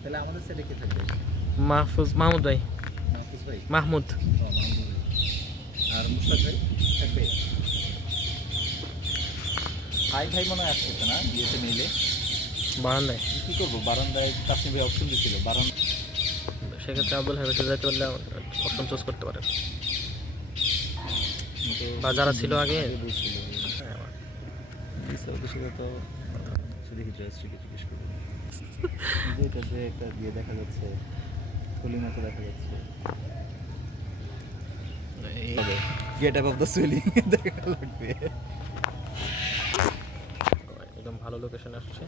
তাহলে আমাদের ছেলে কে থাকবে? মাহমুদ ভাই। মাহফুজ ভাই? মাহমুদ। আর মুশতাক ভাই থাকবে? ভাই ভাই মনে হয় আসতেছে না বিয়েতে মেলে বারান্দায়। কি করবো, বারান্দায় কাশ্মীর ভাই অপশন দিছিল বারান্দা। সেক্ষেত্রে আব্দুল হাই সাথে যাইতে পারলে অপশন চুজ করতে পারেন, বা যারা ছিল আগে। বলছিল ওদের সাথে তো দেখি জয়শ্রীকে জিজ্ঞেস করবো যে এটা যে একটা বিয়ে দেখা যাচ্ছে, কলির মতো দেখা যাচ্ছে, get up of the swelling দেখা লাগবে। একদম ভালো লোকেশন আসছে।